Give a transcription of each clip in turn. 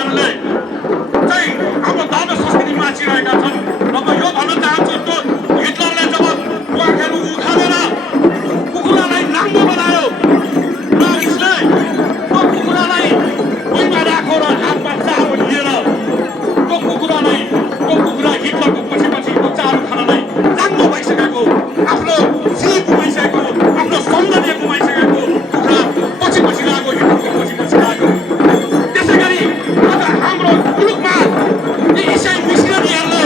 नेताहरूले चाहिँ हाम्रो धर्म संस्कृति माचिरहेका छन्। र म यो भन्न चाहन्छु, त्यो हिटलरले जब गोर्खाहरू उखालेर कुखुरालाई नाङ्गो बनायो र उसले त्यो कुखुरालाई भुइँमा राखो र हातमा चारो लिएर त्यो कुखुरा हिटलरको पछि त्यो चारो खानलाई नाङ्गो भइसकेको, आफ्नो जिउ गुमाइसकेको, आफ्नो सौन्दर्य गुमाइसकेको कुखुरा पछि लागेको, हिटलरको पछि लागेको। त्यसै गरी आज हाम्रो मुलुकमा यी इसाई मिसनरीहरूले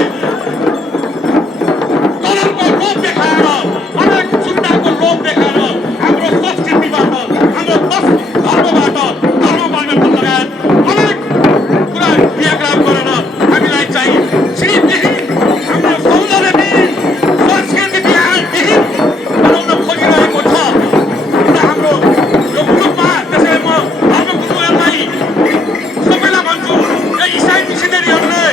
कलमको लोभ देखाएर, अनेक सुन्दाको लोभ देखाएर हाम्रो संस्कृतिबाट, हाम्रो धर्मबाट, धर्म परिवर्तन लगायत अनेक कुरा क्रियाकलाप गरेर हामीलाई चाहिँ श्रीविहीन, हाम्रो सौन्दर्यविहीन, संस्कृतिविहीन बनाउन खोजिरहेको छ। र हाम्रो यो मुलुकमा त्यसै म धर्मगुरुहरूलाई सबैलाई भन्छु, यो इसाई मिसनरीहरूले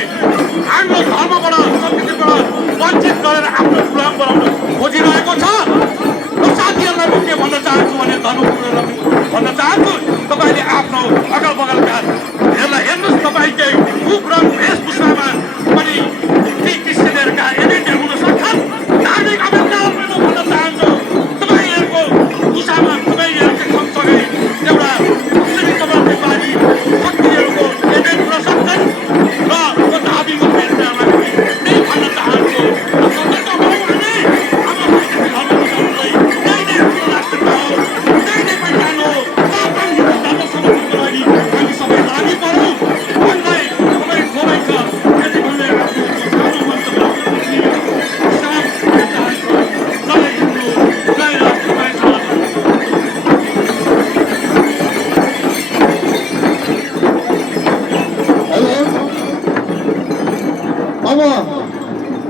हाम्रो धर्मबाट, संस्कृतिबाट वञ्चित गरेर आफ्नो गुलाम बनाउन खोजिरहेको छ। र साथीहरूलाई म के भन्न चाहन्छु भने, धर्मगुरुहरूलाई भन्न चाहन्छु, तपाईँले आफ्नो अगल बगलका हेर्नुहोस्, तपाईँ केही रूप रङ वेशभूषामा पनि ती क्रिस्चियनहरूका एजेन्टहरू हुन सक्छन्। धार्मिक अभिनेताहरूलाई म भन्न चाहन्छु, तपाईँहरूको दिशामा तपाईँहरूको सँगसँगै एउटा मुस्लिम समाजवादी शक्तिहरूको एजेन्ट हुन सक्छन्। र यो दाबी गर्नेहरूलाई त्यही भन्न चाहन्छु, सतर्क हौँ हामी। हाम्रो संस्कृति धर्म बचाउनलाई त्यही नै हाम्रो राष्ट्रियता हो, त्यही नै पहिचान हो। तापनि हिन्दू धर्म संरक्षणको लागि हामी सबै लागि परौँ भन्दै सबै खोलाइ छ। यति भन्दै आफ्नो सानो मन्तव्य विश्राम दिन चाहन्छु। जय हिन्दू, जय राष्ट्र, जय सनातन। हेलो, अब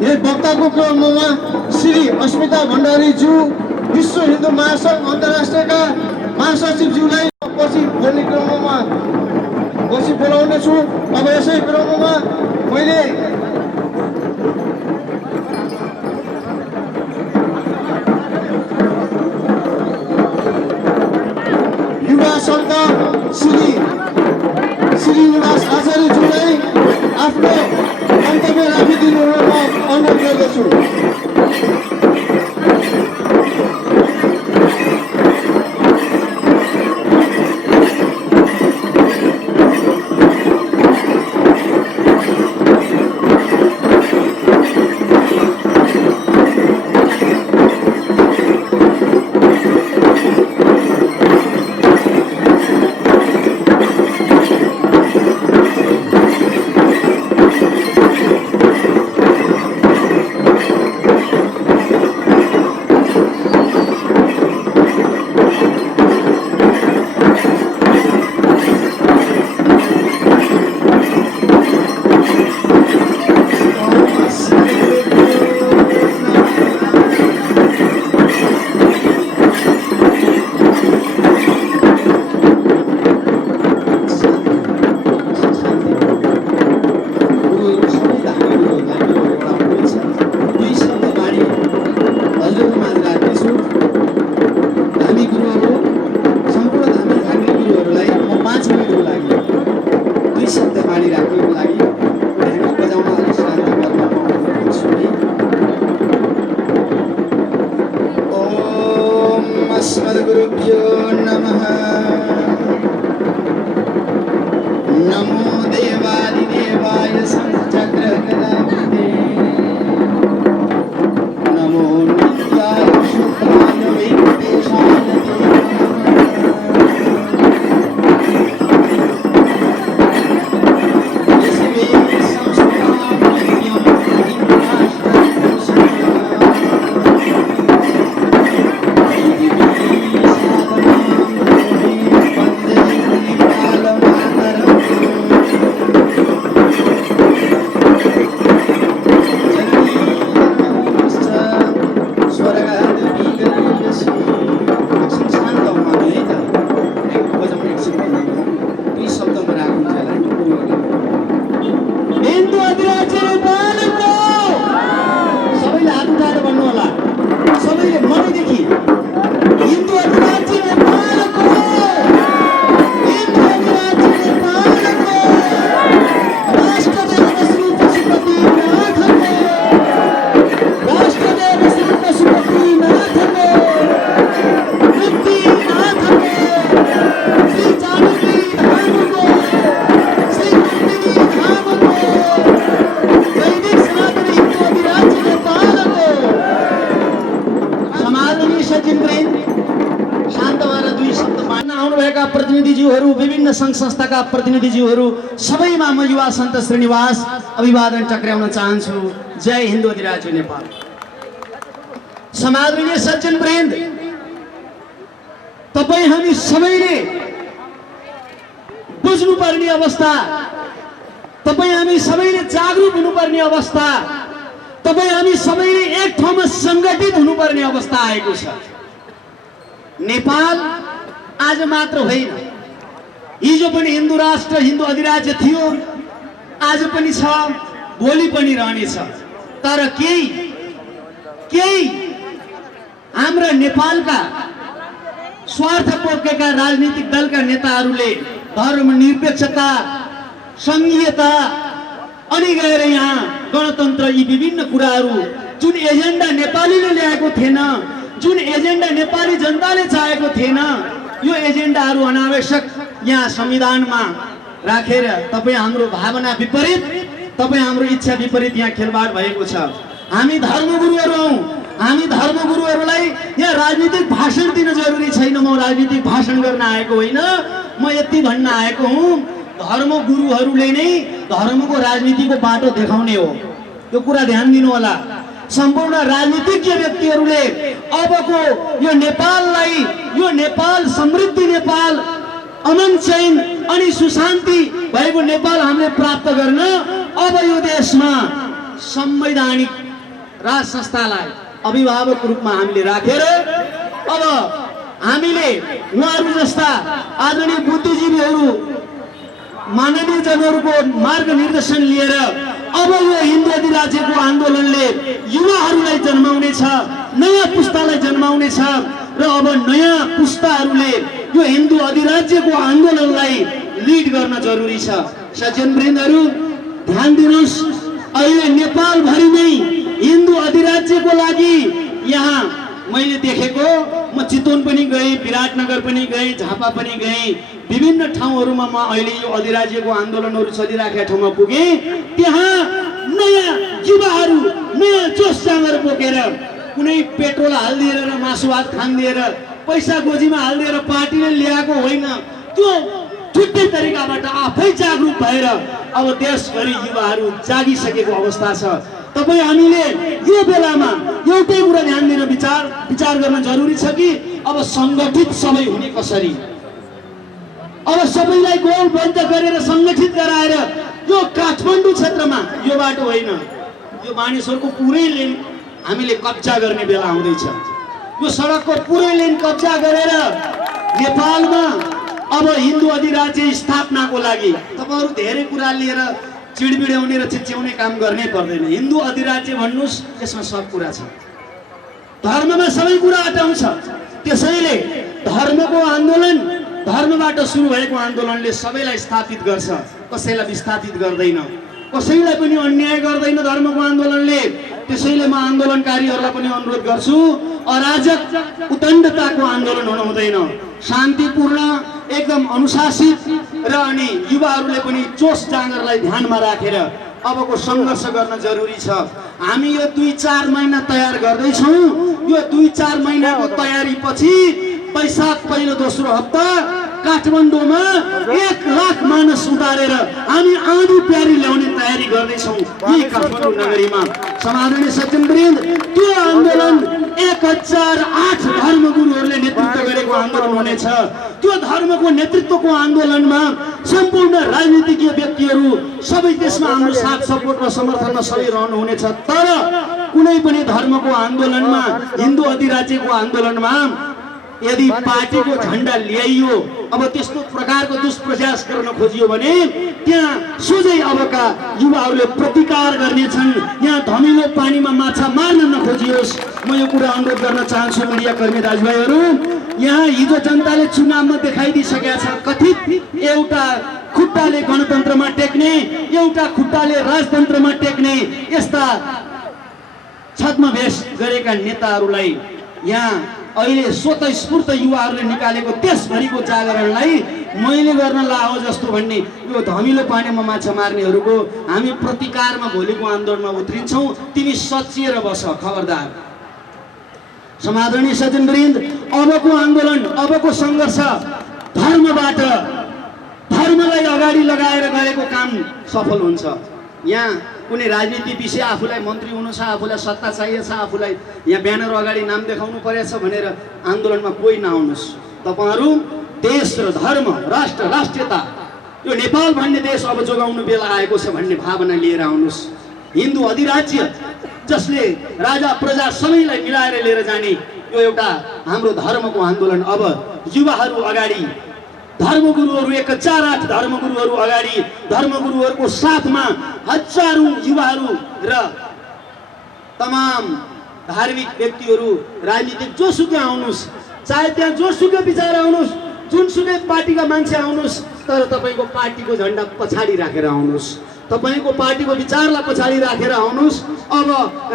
यही वक्ताको क्रममा श्री अस्मिता भण्डारीज्यू, विश्व हिन्दू महासङ्घ अन्तर्राष्ट्रियका महासचिवज्यूलाई पछि बोल्ने क्रममा पछि बोलाउनेछु। अब यसै क्रममा मैले युवा सन्त श्री निवास आचार्यज्यूलाई आफ्नो मन्तव्य राखिदिनु म अनुरोध गर्दछु। अस्मद्गुरुभ्यो नमः। नमो देवादिदेवाय शङ्खचक्रगदावते, नमो नित्याय शुक्लाय वेङ्कटेशाय ते श्री जानकी धामको, श्री कुमुदिनी धामको, वैदिक सनातन हिन्दू अधिराज्य नेपालको। समादरणीय सज्जनवृन्द, शान्त भएर दुई शब्द मान्न आउनुभएका प्रतिनिधिज्यूहरू, विभिन्न सङ्घ संस्थाका प्रतिनिधिज्यूहरू सबैमा म युवा सन्त श्रीनिवास अभिवादन टक्र्याउन चाहन्छु। जय हिन्दू अधिराज्य नेपाल। समादरणीय सज्जनवृन्द, तपाईँ हामी सबैले बुझ्नुपर्ने अवस्था, तपाईँ हामी सबैले जागरुक हुनुपर्ने अवस्था, तपाईँ हामी सबैले एक ठाउँमा सङ्गठित हुनुपर्ने अवस्था आएको छ। नेपाल आज मात्र होइन, हिजो पनि हिन्दू राष्ट्र, हिन्दू अधिराज्य थियो, आज पनि छ, भोलि पनि रहनेछ। तर केही हाम्रा नेपालका स्वार्थ पोकेका राजनीतिक दलका नेताहरूले धर्मनिरपेक्षता, सङ्घीयता अनि गएर यहाँ गणतन्त्र, यी विभिन्न कुराहरू जुन एजेन्डा नेपालीले ल्याएको थिएन, जुन एजेन्डा नेपाली जनताले चाहेको थिएन, यो एजेन्डाहरू अनावश्यक यहाँ संविधानमा राखेर तपाईँ हाम्रो भावना विपरीत, तपाईँ हाम्रो इच्छा विपरीत यहाँ खेलबाड भएको छ। हामी धर्मगुरुहरू हौँ, हामी धर्मगुरुहरूलाई यहाँ राजनीतिक भाषण दिन जरुरी छैन। म राजनीतिक भाषण गर्न आएको होइन, म यति भन्न आएको हुँ, धर्मगुरुहरूले नै धर्मको राजनीतिको बाटो देखाउने हो। यो कुरा ध्यान दिनु होला। सम्पूर्ण राजनीतिज्ञ व्यक्तिहरूले अबको यो नेपाललाई, यो नेपाल समृद्धि नेपाल, अमन चैन अनि सुशान्ति भएको नेपाल हामीले प्राप्त गर्न अब यो देशमा संवैधानिक राज संस्थालाई अभिभावक रूपमा हामीले राखेर अब हामीले उहाँहरू जस्ता आदरणीय बुद्धिजीवीहरू, माननीय जनहरूको मार्गनिर्देशन लिएर अब यो हिन्दू अधिराज्यको आन्दोलनले युवाहरूलाई जन्माउनेछ, नयाँ पुस्तालाई जन्माउनेछ र अब नयाँ पुस्ताहरूले यो हिन्दू अधिराज्यको आन्दोलनलाई लिड गर्न जरुरी छ। सज्जनवृन्दहरू ध्यान दिनुहोस्, अहिले नेपालभरि नै हिन्दू अधिराज्यको लागि यहाँ मैले देखेको, म चितवन पनि गएँ, विराटनगर पनि गएँ, झापा पनि गएँ, विभिन्न ठाउँहरूमा म अहिले यो अधिराज्यको आन्दोलनहरू चलिराखेका ठाउँमा पुगेँ। त्यहाँ नयाँ युवाहरू नयाँ जोस जाँगर बोकेर, कुनै पेट्रोल हालिदिएर र मासु भात खानिदिएर पैसा गोजीमा हालिदिएर पार्टीले ल्याएको होइन, त्यो छुट्टै तरिकाबाट आफै जागरुक भएर अब देशभरि युवाहरू जागिसकेको अवस्था छ। तपाईँ हामीले यो बेलामा एउटै कुरा ध्यान दिन विचार गर्न जरुरी छ कि अब सङ्गठित सबै हुने कसरी, अब सबैलाई गोलबद्ध गरेर सङ्गठित गराएर यो काठमाडौँ क्षेत्रमा यो बाटो होइन, यो मानिसहरूको पुरै लेन हामीले कब्जा गर्ने बेला आउँदैछ। यो सडकको पुरै लेन कब्जा गरेर नेपालमा अब हिन्दू अधिराज्य स्थापनाको लागि तपाईँहरू धेरै कुरा लिएर चिडबिड्याउने र चिच्याउने काम गर्नै पर्दैन। हिन्दू अधिराज्य भन्नुहोस्, यसमा सब कुरा छ, धर्ममा सबै कुरा अटाउँछ। त्यसैले धर्मको आन्दोलन, धर्मबाट सुरु भएको आन्दोलनले सबैलाई स्थापित गर्छ, कसैलाई विस्थापित गर्दैन, कसैलाई पनि अन्याय गर्दैन धर्मको आन्दोलनले। त्यसैले म आन्दोलनकारीहरूलाई पनि अनुरोध गर्छु, अराजक उद्दण्डताको आन्दोलन हुनु हुँदैन, शान्तिपूर्ण एकदम अनुशासित र अनि युवाहरूले पनि जोस जाँगरलाई ध्यानमा राखेर अबको सङ्घर्ष गर्न जरुरी छ। हामी यो 2-4 महिना तयार गर्दैछौँ। यो 2-4 महिनाको तयारी पछि वैशाख पहिलो दोस्रो हप्ता काठमाडौँमा 1 लाख मानस उतारेर हामी आँधी प्यारी ल्याउने तयारी गर्दैछौँ यही काठमाडौँ नगरीमा। समादरणीय सज्जनवृन्द, त्यो आन्दोलन 1008 धर्मगुरुहरूले नेतृत्व गरेको आन्दोलन हुनेछ। त्यो धर्मको नेतृत्वको आन्दोलनमा सम्पूर्ण राजनीतिज्ञ व्यक्तिहरू सबै त्यसमा हाम्रो साथ सपोर्ट र समर्थनमा सबै रहनुहुनेछ। तर कुनै पनि धर्मको आन्दोलनमा, हिन्दू अधिराज्यको आन्दोलनमा यदि पार्टीको झण्डा ल्याइयो, अब त्यस्तो प्रकारको दुष्प्रचार गर्न खोजियो भने त्यहाँ सोझै अबका युवाहरूले प्रतिकार गर्नेछन्। यहाँ धमिलो पानीमा माछा मार्न नखोजियोस्। म यो कुरा अनुरोध गर्न चाहन्छु मिडियाकर्मी दाजुभाइहरू। यहाँ हिजो जनताले चुनावमा देखाइदिइसकेका छ, कथित एउटा खुट्टाले गणतन्त्रमा टेक्ने, एउटा खुट्टाले राजतन्त्रमा टेक्ने यस्ता छद्मवेश गरेका नेताहरूलाई यहाँ अहिले स्वतस्फूर्त युवाहरूले निकालेको देशभरिको जागरणलाई मैले गर्न लाओ जस्तो भन्ने यो धमिलो पानीमा माछा मार्नेहरूको हामी प्रतिकारमा भोलिको आन्दोलनमा उत्रिन्छौँ। तिमी सचिएर बस, खबरदार। समादरणीय सज्जनवृन्द, अबको आन्दोलन, अबको सङ्घर्ष धर्मबाट, धर्मलाई अगाडि लगाएर गरेको काम सफल हुन्छ। यहाँ कुनै राजनीति विषय आफूलाई मन्त्री हुनु छ, आफूलाई सत्ता चाहिएको छ, आफूलाई यहाँ ब्यानर अगाडि नाम देखाउनु परेछ भनेर आन्दोलनमा कोही नआउनुहोस्। तपाईँहरू देश र धर्म, राष्ट्र, राष्ट्रियता, यो नेपाल भन्ने देश अब जोगाउनु बेला आएको छ भन्ने भावना लिएर आउनुहोस्। हिन्दू अधिराज्य जसले राजा प्रजा सबैलाई मिलाएर लिएर जाने यो एउटा हाम्रो धर्मको आन्दोलन। अब युवाहरू अगाडि, धर्मगुरुहरू 1008 धर्मगुरुहरू अगाडि, धर्मगुरुहरूको साथमा हजारौं युवाहरू र तमाम धार्मिक व्यक्तिहरू, राजनीतिक जोसुकै आउनुहोस्, चाहे त्यहाँ जोसुकै विचार आउनुहोस्, जुनसुकै पार्टीका मान्छे आउनुहोस्, तर तपाईँको पार्टीको झन्डा पछाडि राखेर आउनुहोस्, तपाईँको पार्टीको विचारलाई पछाडि राखेर आउनुहोस्। अब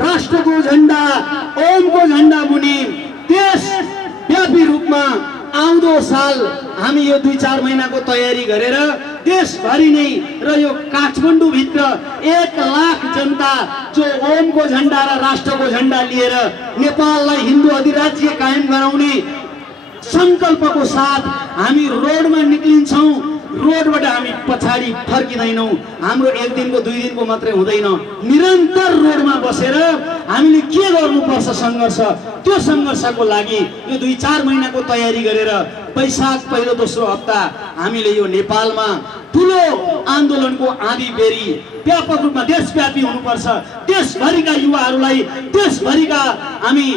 राष्ट्रको झन्डा, ओमको झन्डा मुनि देशव्यापी रूपमा आउँदो साल हामी यो 2-4 महिनाको तयारी गरेर देशभरि नै र यो काठमाडौँभित्र 1 लाख जनता जो ओमको झन्डा र राष्ट्रको झन्डा लिएर नेपाललाई हिन्दू अधिराज्य कायम गराउने संकल्पको साथ हामी रोडमा निक्लिन्छौँ। रोडबाट हामी पछाडि फर्किँदैनौँ। हाम्रो 1 दिनको 2 दिनको मात्रै हुँदैन, निरन्तर रोडमा बसेर हामीले के गर्नुपर्छ सङ्घर्ष, त्यो सङ्घर्षको लागि यो 2-4 महिनाको तयारी गरेर वैशाख पहिलो दोस्रो हप्ता हामीले यो नेपालमा ठुलो आन्दोलनको आँधी बेरी व्यापक रूपमा देशव्यापी हुनुपर्छ। देशभरिका युवाहरूलाई, देशभरिका हामी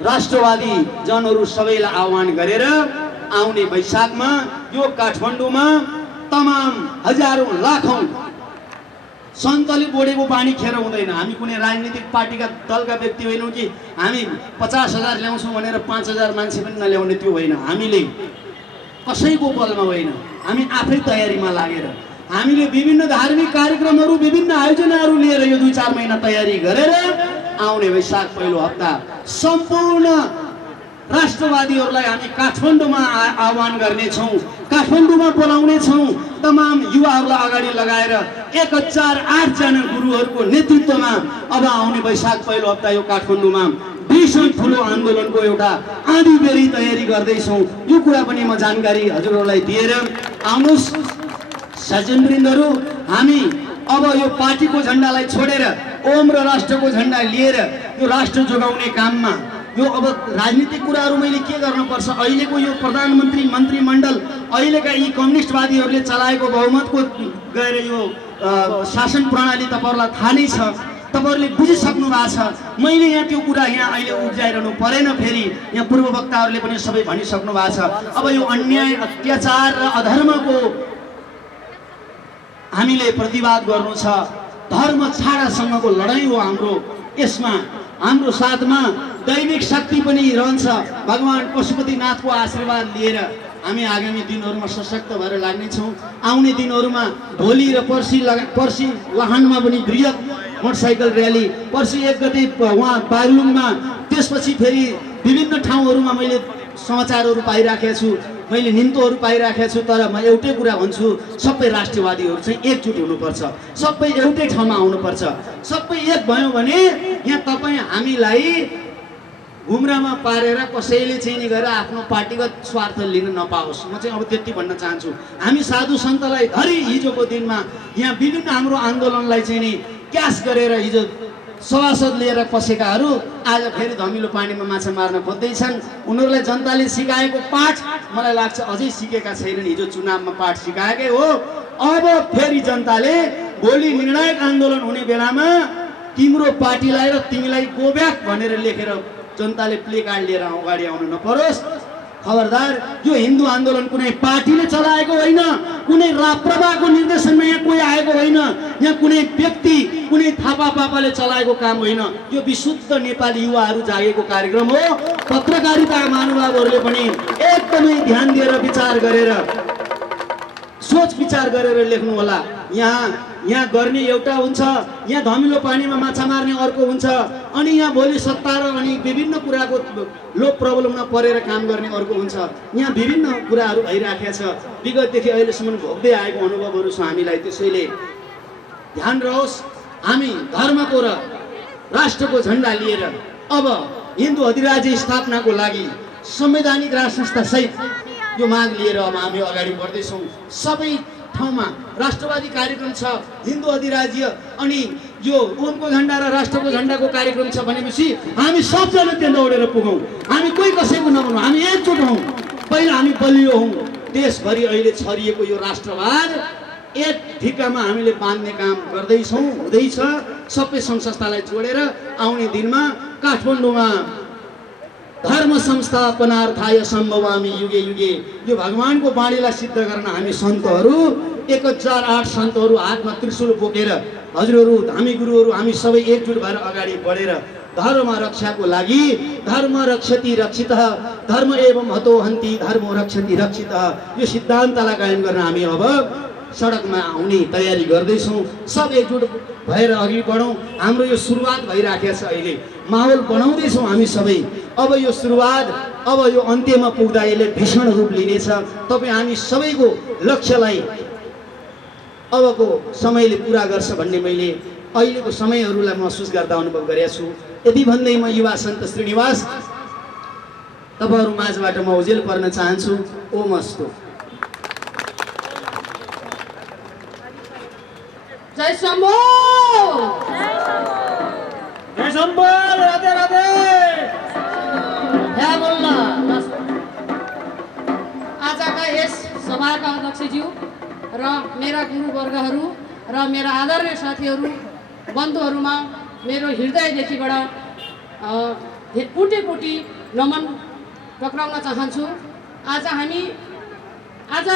राष्ट्रवादी जनहरू सबैलाई आह्वान गरेर आउने वैशाखमा यो काठमाडौँमा तमाम हजारौं लाखौं सन्तले बोडेको पानी खेर हुँदैन। हामी कुनै राजनीतिक पार्टीका दलका व्यक्ति होइनौँ कि हामी 50,000 ल्याउँछौँ भनेर 5,000 मान्छे पनि नल्याउने, त्यो होइन। हामीले कसैको बलमा होइन, हामी आफै तयारीमा लागेर हामीले विभिन्न धार्मिक कार्यक्रमहरू, विभिन्न आयोजनाहरू लिएर यो 2-4 महिना तयारी गरेर आउने वैशाख पहिलो हप्ता सम्पूर्ण राष्ट्रवादीहरूलाई हामी काठमाडौँमा आह्वान गर्नेछौँ, काठमाडौँमा बोलाउनेछौँ। तमाम युवाहरूलाई अगाडि लगाएर 1008 जना गुरुहरूको नेतृत्वमा अब आउने वैशाख पहिलो हप्ता यो काठमाडौँमा भीषण ठुलो आन्दोलनको एउटा आँधी बेरी तयारी गर्दैछौँ। यो कुरा पनि म जानकारी हजुरहरूलाई दिएर आउनुहोस्। सज्जनवृन्दहरू, हामी अब यो पार्टीको झन्डालाई छोडेर ओम र राष्ट्रको झन्डा लिएर यो राष्ट्र जोगाउने काममा यो अब राजनीतिक कुराहरू मैले के गर्नुपर्छ, अहिलेको यो प्रधानमन्त्री मन्त्रीमण्डल, अहिलेका यी कम्युनिस्टवादीहरूले चलाएको बहुमतको गएर यो शासन प्रणाली तपाईँहरूलाई थाहा नै छ, तपाईँहरूले बुझिसक्नु भएको छ। मैले यहाँ त्यो कुरा यहाँ अहिले उब्जाइरहनु परेन, फेरि यहाँ पूर्व वक्ताहरूले पनि सबै भनिसक्नु भएको छ। अब यो अन्याय, अत्याचार र अधर्मको हामीले प्रतिवाद गर्नु छ। धर्म छाडासँगको लडाइँ हो हाम्रो। यसमा हाम्रो साथमा दैविक शक्ति पनि रहन्छ। भगवान पशुपतिनाथको आशीर्वाद लिएर हामी आगामी दिनहरूमा सशक्त भएर लाग्नेछौँ। आउने दिनहरूमा भोलि र पर्सि लाहानमा पनि बृहत मोटरसाइकल र्याली, पर्सि 1 गते उहाँ बागलुङमा, त्यसपछि फेरि विभिन्न ठाउँहरूमा मैले समाचारहरू पाइराखेको छु, मैले निम्तोहरू पाइराखेको छु। तर म एउटै कुरा भन्छु, सबै राष्ट्रवादीहरू चाहिँ एकजुट हुनुपर्छ, सबै एउटै ठाउँमा आउनुपर्छ। सबै एक भयो भने यहाँ तपाईँ हामीलाई गुमराहमा पारेर कसैले चाहिँ नि गरेर आफ्नो पार्टीगत स्वार्थ लिन नपाओस्। म चाहिँ अब त्यति भन्न चाहन्छु। हामी साधु सन्तलाई धरि हिजोको दिनमा यहाँ विभिन्न हाम्रो आन्दोलनलाई चाहिँ नि क्यास गरेर हिजो सभासद लिएर पसेकाहरू आज फेरि धमिलो पानीमा माछा मार्न खोज्दैछन्। उनीहरूलाई जनताले सिकाएको पाठ मलाई लाग्छ अझै सिकेका छैनन्। हिजो चुनावमा पाठ सिकाएकै हो। अब फेरि जनताले भोलि निर्णायक आन्दोलन हुने बेलामा तिम्रो पार्टीलाई र तिमीलाई गो ब्याक भनेर लेखेर जनताले प्ले कार्ड लिएर अगाडि आउनु नपरोस्। खबरदार, यो हिन्दू आन्दोलन कुनै पार्टीले चलाएको होइन, कुनै राप्रपाको निर्देशनमा यहाँ कोही आएको होइन, यहाँ कुनै व्यक्ति, कुनै थापा पापाले चलाएको काम होइन। यो विशुद्ध नेपाली युवाहरू जागेको कार्यक्रम हो। पत्रकारिता महानुभावहरूले पनि एकदमै ध्यान दिएर विचार गरेर सोच विचार गरेर लेख्नु होला। यहाँ गर्ने एउटा हुन्छ, यहाँ धमिलो पानीमा माछा मार्ने अर्को हुन्छ, अनि यहाँ भोलि सत्ता र अनि विभिन्न कुराको लोभ प्रब्लममा परेर काम गर्ने अर्को हुन्छ। यहाँ विभिन्न कुराहरू भइराखेको छ, विगतदेखि अहिलेसम्म भोग्दै आएको अनुभवहरू छ हामीलाई। त्यसैले ध्यान रहोस्, हामी धर्मको र राष्ट्रको झन्डा लिएर अब हिन्दू अधिराज्य स्थापनाको लागि संवैधानिक राज संस्था सहित यो माग लिएर अब हामी अगाडि बढ्दैछौँ। सबै ठाउँमा राष्ट्रवादी कार्यक्रम छ, हिन्दू अधिराज्य अनि यो ओमको झन्डा र राष्ट्रको झन्डाको कार्यक्रम छ भनेपछि हामी सबजना त्यहाँ दौडेर पुगौँ। हामी कोही कसैको नबनौँ, हामी एकजुट हौँ। पहिला हामी बलियो हौँ। देशभरि अहिले छरिएको यो राष्ट्रवाद एक ठिकामा हामीले बाँध्ने काम गर्दैछौँ, हुँदैछ। सबै सङ्घ संस्थालाई जोडेर आउने दिनमा काठमाडौँमा धर्म संस्थापनार्थाय सम्भवामि युगे युगे, यो भगवानको बाणीलाई सिद्ध गर्न हामी सन्तहरू 1008 सन्तहरू हातमा त्रिशूल बोकेर, हजुरहरू धामी गुरुहरू हामी सबै एकजुट भएर अगाडि बढेर धर्म रक्षाको लागि, धर्म रक्षति रक्षितः धर्म एवं हतो हन्ति धर्मो रक्षति रक्षितः, यो सिद्धान्तलाई कायम गर्न हामी अब सडकमा आउने तयारी गर्दैछौँ। सब एकजुट भएर अघि बढौँ। हाम्रो यो सुरुवात भइराखेको छ, अहिले माहौल बनाउँदैछौँ हामी सबै। अब यो सुरुवात, अब यो अन्त्यमा पुग्दा यसले भीषण रूप लिनेछ। तपाईँ हामी सबैको लक्ष्यलाई अबको समयले पुरा गर्छ भन्ने मैले अहिलेको समयहरूलाई महसुस गर्दा अनुभव गरेको छु। यति भन्दै म युवा सन्त श्रीनिवास तपाईँहरू माझबाट म ओझेल पर्न चाहन्छु। ओम अस्तु। जय शम्भो, जय शम्भो, राधे राधे। ह्या बोल्न आजका यस सभाका अध्यक्षज्यू र मेरा गुरुवर्गहरू र मेरा आदरणीय साथीहरू बन्धुहरूमा मेरो हृदयदेखिबाट कोटी कोटी नमन टक्राउन चाहन्छु। आज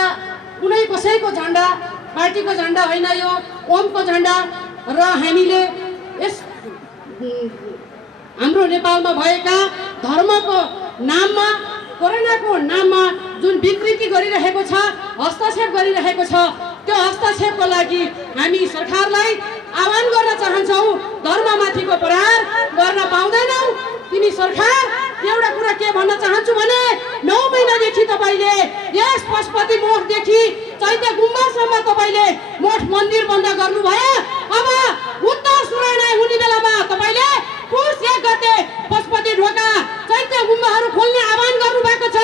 कुनै कसैको झन्डा, पार्टीको झन्डा होइन, यो ओमको झन्डा र हामीले यस हाम्रो नेपालमा भएका धर्मको नाममा, कोरोनाको नाममा जुन विकृति गरिरहेको छ, हस्तक्षेप गरिरहेको छ, त्यो हस्तक्षेपको लागि हामी सरकारलाई आह्वान गर्न चाहन्छौँ। धर्ममाथिको प्रहार गर्न पाउँदैनौँ। तिमी सरकार, एउटा कुरा के भन्न चाहन्छु भने 9 महिनादेखि तपाईँले यस पशुपति मठदेखि चैत्य गुम्बासम्म तपाईँले मठ मन्दिर बन्द गर्नुभयो। अब उत्तर सुनाइ हुने बेलामा तपाईँले पुस 1 गते पशुपति ढोका चैत्य गुम्बाहरू खोल्ने आह्वान गर्नुभएको छ।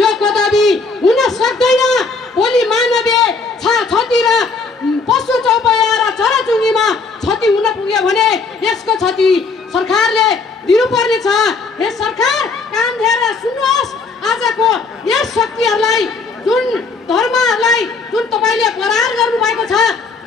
यो कदापि हुन सक्दैन। भोलि मानवीय क्षति र पशु चौपया र चराचुङ्गीमा क्षति हुन पुग्यो भने यसको क्षति सरकारले दिनुपर्ने छ। यस सरकार कान दिएर सुन्नुहोस्। आजको यस शक्तिहरूलाई, जुन धर्महरूलाई जुन तपाईँले प्रहार गर्नुभएको छ,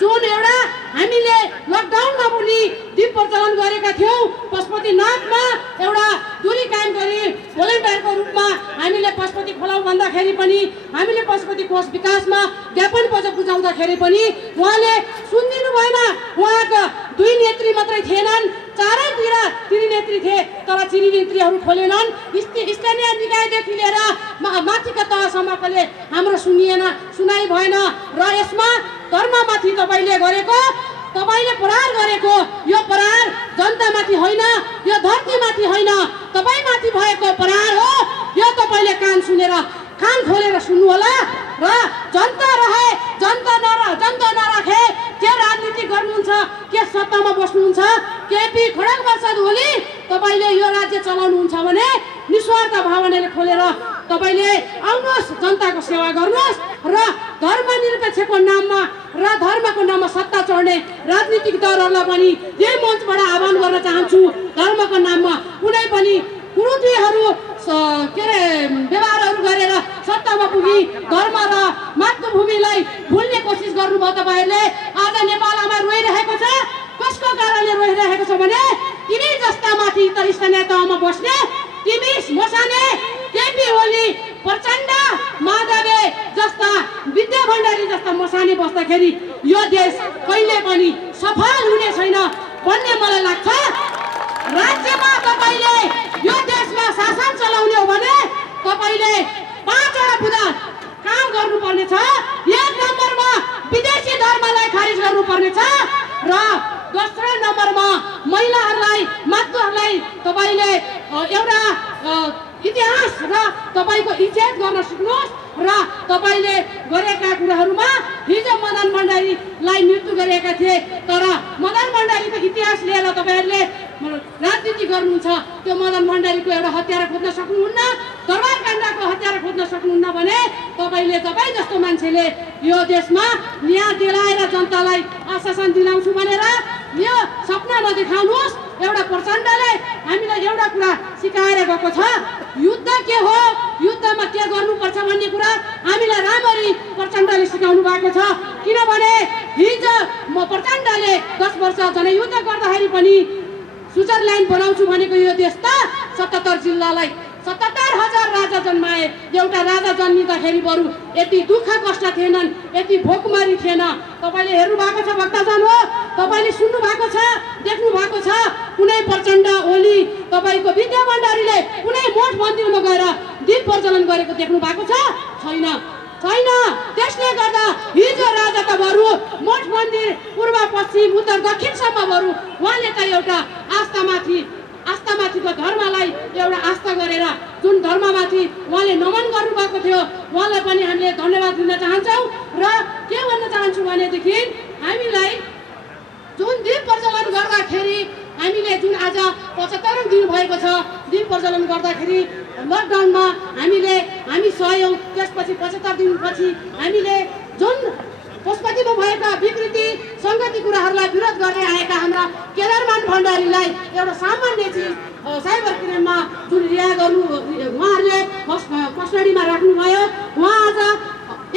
जुन एउटा हामीले लकडाउनमा पनि दीप प्रज्वलन गरेका थियौँ, पशुपतिनाथमा एउटा दूरी कायम गरी भोलिन्टियरको रूपमा हामीले पशुपति खोलाउ भन्दाखेरि पनि, हामीले पशुपति कोष विकासमा ज्ञापन पत्र बुझाउँदाखेरि पनि उहाँले सुनिदिनु भएन। उहाँका 2 नेत्री मात्रै थिएनन्, चारैतिर त्रिनेत्री थिए, तर त्रिनेत्रीहरू खोलेनन्। स्थानीय निकायदेखि लिएर माथिका तहसम्मले हाम्रो सुनाइ भएन। र यसमा धर्ममाथि तपाईँले गरेको, तपाईँले प्रहार गरेको यो प्रहार जनतामाथि होइन, यो धरतीमाथि होइन, तपाईँमाथि भएको प्रहार हो। यो तपाईँले कान खोलेर सुन्नु होला। र जनता रहे, जनता नराखे, के राजनीति गर्नुहुन्छ, के सत्तामा बस्नुहुन्छ, केपी खड्ग प्रसाद ओली तपाईँले यो राज्य चलाउनुहुन्छ भने निस्वार्थ भावनाले खोलेर तपाईँले आउनुहोस्, जनताको सेवा गर्नुहोस्। र धर्मनिरपेक्षको नाममा र धर्मको नाममा सत्ता चढ्ने राजनीतिक दलहरूलाई पनि यही मञ्चबाट आह्वान गर्न चाहन्छु। धर्मको नाममा कुनै पनि कुरीतिहरू व्यवहारहरू गरेर सत्तामा पुगी धर्म र मातृभूमिलाई भुल्ने कोसिस गर्नुभयो तपाईँहरूले। आज नेपालमा रोइरहेको छ। कसको कारणले रोइरहेको छ भने तिमी जस्ता माथि त स्थानीय तहमा बस्ने, तिमी मसाने, केपी ओली, प्रचण्ड, माधवे जस्ता, विद्या भण्डारी जस्ता मसाने बस्दाखेरि यो देश कहिले पनि सफल हुने छैन भन्ने मलाई लाग्छ। राज्यमा तपाईँले यो देशमा शासन चलाउने हो भने तपाईँले 5 वटा बुँदा काम गर्नुपर्ने छ। 1 नम्बरमा धर्मलाई खारिज गर्नुपर्नेछ र दोस्रो नम्बरमा महिलाहरूलाई मातृहरूलाई तपाईले एउटा इतिहास र तपाईको इज्जत गर्न सिक्नुहोस् र तपाईले गरेका कुराहरूमा हिजो मदन भण्डारीलाई मृत्यु गरेका थिए तर मदन भण्डारीको इतिहास लिएर तपाईहरुले राजनीति गर्नुहुन्छ त्यो मदन भण्डारीको एउटा हत्यारा खोज्न सक्नुहुन्न दरबार काण्डको हत्यारा खोज्न सक्नुहुन्न भने तपाईले तपाई जस्तो मान्छेले यो देशमा न्याय दिलाएर जनतालाई आश्वासन दिलाउँछु भनेर यो सपना नदेखाउनुहोस् एउटा प्रचण्डले हामीलाई एउटा कुरा सिकाएर गएको छ युद्ध के हो युद्धमा के गर्नुपर्छ भन्ने कुरा हामीलाई राम्ररी प्रचण्डले सिकाउनु भएको छ किनभने हिजो म प्रचण्डले 10 वर्ष जनयुद्ध गर्दाखेरि पनि स्विजरल्यान्ड बनाउँछु भनेको यो देश त 77 जिल्लालाई 77,000 राजा जन्माए एउटा राजा जन्मिँदाखेरि बरु यति दुःख कष्ट थिएनन् यति भोकमरी थिएन तपाईले हेर्नु भएको छ भक्तजन हो तपाईले सुन्नु भएको छ देख्नु भएको छ कुनै प्रचण्ड ओली तपाईको विद्या भण्डारीले कुनै मठ मन्दिरमा गएर दीप प्रज्वलन गरेको देख्नु भएको छ छैन छैन त्यसले गर्दा हिजो राजा त बरु मठ मन्दिर पूर्व पश्चिम उत्तर दक्षिणसम्म बरु उहाँले त एउटा आस्थामाथिको धर्मलाई एउटा आस्था गरेर जुन धर्ममाथि उहाँले नमन गर्नुभएको थियो उहाँलाई पनि हामीले धन्यवाद दिन चाहन्छौँ र के भन्न चाहन्छु भनेदेखि हामीलाई जुन दीप प्रज्वलन गर्दाखेरि हामीले जुन आज 75औं दिन भएको छ दीप प्रज्वलन गर्दाखेरि लकडाउनमा हामी सहयौं त्यसपछि 75 दिनपछि हामीले जुन पशुपतिमा भएका विकृति संगति कुराहरूलाई विरोध गर्दै आएका हाम्रा केदारमान भण्डारीलाई एउटा सामान्य चिज साइबर क्राइममा जुन रिहा गर्नु उहाँहरूले कस्टडीमा राख्नुभयो उहाँ आज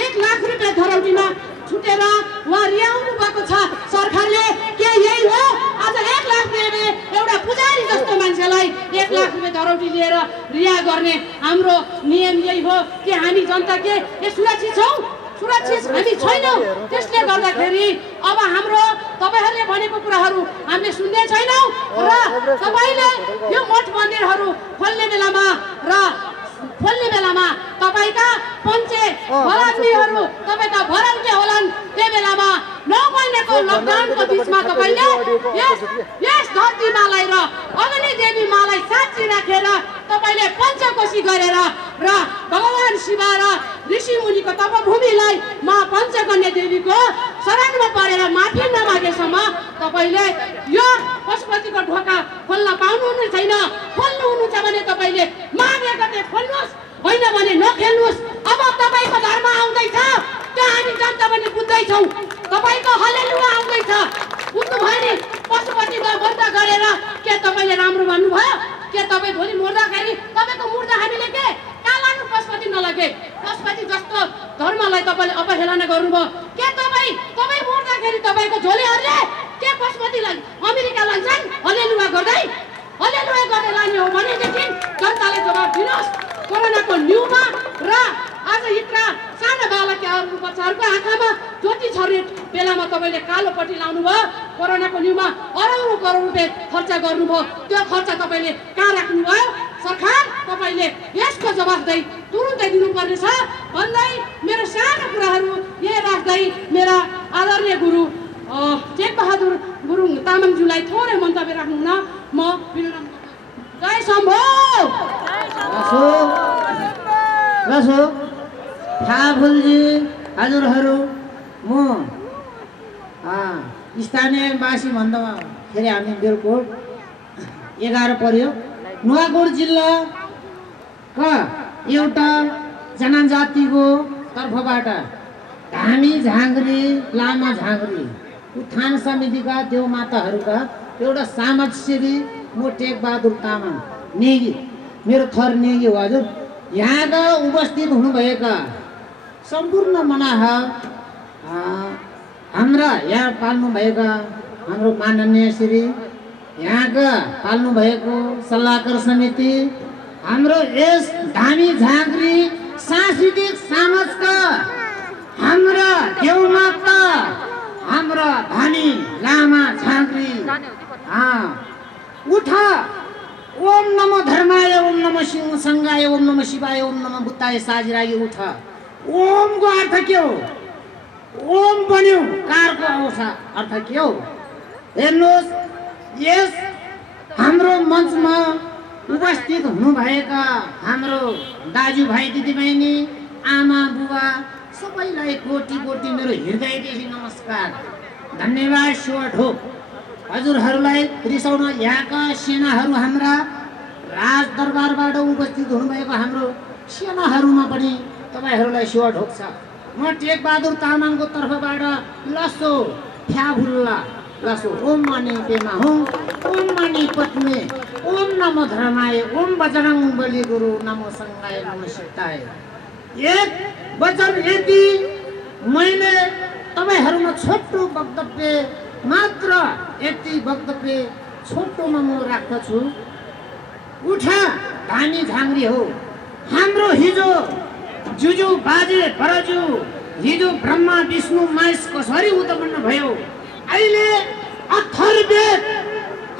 1 लाख रुपियाँ धरौटीमा छुटेर उहाँ रिहाउनु भएको छ सरकारले के यही हो आज 1 लाख दिने एउटा पुजारी जस्तो मान्छेलाई 1 लाख रुपियाँ धरौटी लिएर रिहा गर्ने हाम्रो नियम यही हो कि हामी जनता के सुरक्षित छौं सुरक्षित हामी छैनौं त्यसले गर्दाखेरि अब हाम्रो तपाईहरुले भनेको कुराहरू हामीले सुन्दै छैनौं र तपाईले यो मठ मन्दिरहरू खोल्ने बेलामा तपाईका पञ्चे भलाग्नेहरू तपाईका भरल्के होलान् त्यो बेलामा 9 महिनाको लकडाउनको बीचमा तपाईले यस धरती मालाई र अग्नि देवी मालाई साक्षी राखेर तपाईले पञ्चकोशी गरेर र भगवान शिव र ऋषि मुनिको तपभूमिलाई मा पञ्चकन्या देवीको शरणमा परेर माफी नमागेसम्म तपाईले यो पशुपतिको ढोका खोल्न पाउनुहुने छैन खोल्नु हुनुहुन्छ भने तपाईले मागेको चाहिँ खोल्नुस् होइन भने नखेल्नुस् अब तपाईको धर्म आउँदैछ त्यो हामी जनता पनि बुझ्दैछौँ तपाईको हल्लेलुया आउँदैछ बुझ्नु भयो नि पशुपति बन्द गरेर के तपाईले राम्रो भन्नुभयो के तपाई भोलि मर्दाखेरि तपाईको मुर्दा हामीले के कालानु पशुपति नलगे पशुपति जस्तो धर्मलाई तपाईले अपहेलना गर्नुभयो के तपाई मर्दाखेरि तपाईको झोलेहरूले के पशुपतिलाई अमेरिका लान्छन् हल्लेलुया गर्दै लाने हो भनेदेखि जनताले जवाब दिनुहोस् कोरोनाको न्यूमा र आज यत्रा साना बालकहरूको बच्चाहरूको आँखामा ज्योति छर्ने बेलामा तपाईले कालोपट्टि लाउनु भयो कोरोनाको न्यूमा अरौं करोड रुपैयाँ खर्च गर्नुभयो त्यो खर्च तपाईले कहाँ राख्नुभयो सरकार तपाईले यसको जवाफदेही तुरुन्तै दिनुपर्ने छ भन्दै मेरो सानो कुराहरू यहाँ राख्दै मेरा आदरणीय गुरु टेकबहादुर गुरुङ तामाङज्यूलाई थोरै मन्तव्य राख्नुहुन म विनम्र जय शम्भो रसो फाफुलजी हजुरहरू म स्थानीयवासी भन्दाखेरि हामी बेलकोट 11 पर्यो नुवाकोट जिल्लाका एउटा जनजातिको तर्फबाट धामी झाँग्री लामा झाँग्री उत्थान समितिका देवमाताहरूका एउटा सामक्षरी म टेकबहादुर तामाङ नेगी मेरो थर नेगी हो हजुर यहाँका उपस्थित हुनुभएका सम्पूर्ण मनाहा हाम्रा यहाँ पाल्नुभएका हाम्रो माननीय श्री यहाँका पाल्नुभएको सल्लाहकार समिति हाम्रो यस धामी झाँक्री सांस्कृतिक समाजका हाम्रा देवमाता हाम्रा धामी लामा झाँक्री उठ ओम नमो धर्माय ओम नमो सिंह संगाय ओम नमो शिवाय ओम नमो बुद्धाय साजिराय उठ ओम को अर्थ के हो ओम बन्यो कारको आउँछ अर्थ के हो? हेर्नुहोस्, यस हाम्रो मञ्चमा उपस्थित हुनुभएका हाम्रो दाजुभाइ दिदीबहिनी आमा बुबा सबैलाई कोटी कोटी मेरो हृदयदेखि नमस्कार, धन्यवाद, शुभढोक। हजुरहरूलाई रिसाउन यहाँका सेनाहरू हाम्रा राजदरबारबाट उपस्थित हुनुभएको हाम्रो सेनाहरूमा पनि तपाईँहरूलाई शुभढोक छ। म टेकबहादुर तामाङको तर्फबाट लसो फ्याभुल्ला लसो ओम मणि पेमा हुँ, ओम मणि पत्नी, ओम नमो धर्माय, ओम बजरंग बली गुरु, नमो संगाय, नमो सिद्धाय। एक वचन यति मैले तपाईँहरूमा छोटो वक्तव्य मात्र यति वक्तव्य छोटोमा म राख्दछु। उठा धामी झाङ्ग्री हो हाम्रो हिजो जुजु बाजे बराजु, हिजो ब्रह्मा विष्णु महेश कसरी उत्पन्न भयो, अहिले अथर्ववेद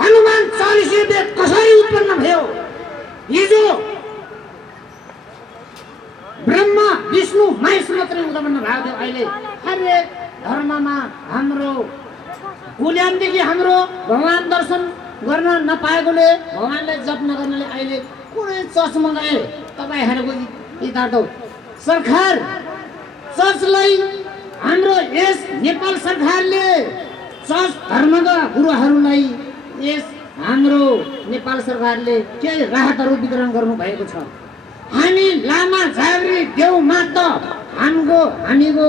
हनुमान चालिसे वेद कसरी उत्पन्न भयो, हिजो ब्रह्मा विष्णु महेश मात्रै उत्पन्न भएको थियो, अहिले हरेक धर्ममा हाम्रो कुल्यानदेखि हाम्रो भगवान दर्शन गर्न नपाएकोले, भगवानलाई जप नगर्नाले अहिले कुनै चर्चमा गए तपाईँहरूको यतार्थ सरकार चर्चलाई हाम्रो यस नेपाल सरकारले चर्च धर्मका गुरुहरूलाई यस हाम्रो नेपाल सरकारले केही राहतहरू वितरण गर्नुभएको छ। हामी लामा झाँक्री देउ माता हामीको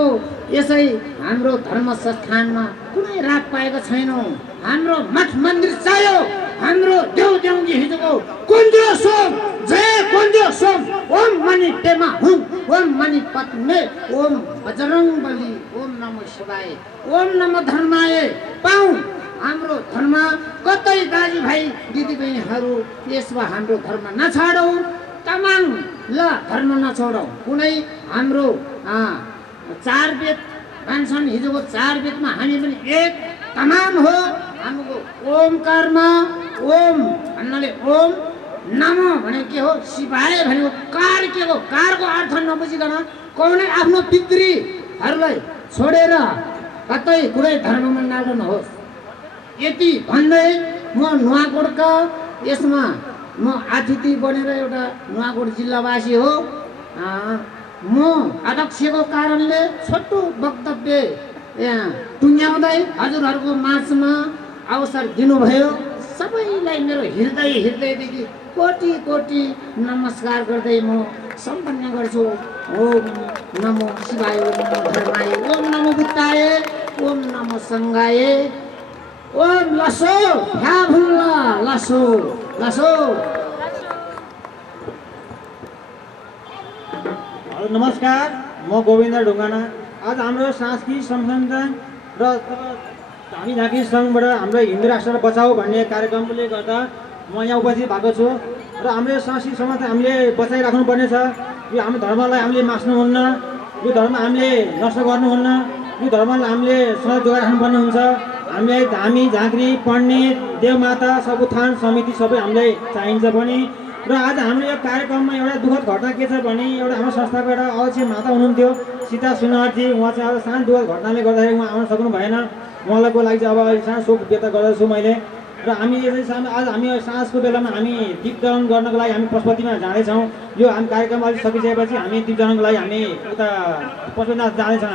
यसै हाम्रो धर्म संस्थानमा कुनै राहत पाएको छैनौँ। हाम्रो मठ मन्दिर चाहियो, हाम्रो देउ देउजी हिजोको कुञ्जो सोम, जय कुञ्जो सोम, ओम मणि पेमा हुँ, ओम मणि पत्नी, ओम बजरंग बली, ओम नमो शिवाय, ओम नमो धर्माय पाऊँ। हाम्रो धर्म कतै दाजुभाइ दिदीबहिनीहरू यसमा हाम्रो धर्म नछाडौँ, तामाङ ल धर्म नछाडौँ। कुनै हाम्रो चार वेद भन्छन्, हिजोको चार वेदमा हामी पनि एक तमाम हो। हाम्रो ओमकारमा ओम भन्नाले ओम, नमो भने के हो, शिवाय भनेको कार के हो, कारको अर्थ नबुझिकन कुनै आफ्नो पितृहरूलाई छोडेर कतै कुनै धर्ममा नगर्नुहोस्। यति भन्दै म नुवाकोटका यसमा म अतिथि बनेर एउटा नुवाकोट जिल्लावासी हो। म अध्यक्षको कारणले छोटो वक्तव्य यहाँ टुङ्ग्याउँदै हजुरहरूको माझमा अवसर दिनुभयो। सबैलाई मेरो हृदयदेखि कोटी कोटी नमस्कार गर्दै म सम्पन्न गर्छु। ओम नमो शिवाय, ओम नमो धर्माय, ओम नमो बुद्धाय, ओम नमो संगाय, ओम लसो फ्याभुल्ला लसो लसो। नमस्कार, म गोविन्द ढुङ्गाना। आज हाम्रो सांस्कृतिक संगठन र धामी झाँक्री सङ्घबाट हाम्रो हिन्दू राष्ट्रलाई बचाऊ भन्ने कार्यक्रमले गर्दा म यहाँ उपस्थित भएको छु। र हाम्रो सांस्कृतिक संगठन हामीले बचाइराख्नुपर्ने छ। यो हाम्रो धर्मलाई हामीले मास्नुहुन्न, यो धर्म हामीले नष्ट गर्नुहुन्न, यो धर्मलाई हामीले सधैँ जोगाइराख्नुपर्ने हुन्छ। हामीलाई धामी झाँक्री पण्डित देवमाता सब उत्थान समिति सबै हामीलाई चाहिन्छ पनि। र आज हाम्रो यो कार्यक्रममा एउटा दुःखद घटना के छ भने एउटा हाम्रो संस्थाको एउटा अध्यक्ष माता हुनुहुन्थ्यो सीता सुनारजी, उहाँ चाहिँ अब सानो दुःखद घटनाले गर्दाखेरि उहाँ आउन सक्नु भएन। उहाँको लागि चाहिँ अब सानो शोक व्यक्त गर्दछु मैले। र हामी यसै आज हामी साँझको बेलामा हामी दीपदान गर्नको लागि हामी पशुपतिमा जाँदैछौँ। यो हामी कार्यक्रम अलिक सकिसकेपछि हामी दीपदानको लागि हामी उता पशुपतिनाथ जाँदैछौँ।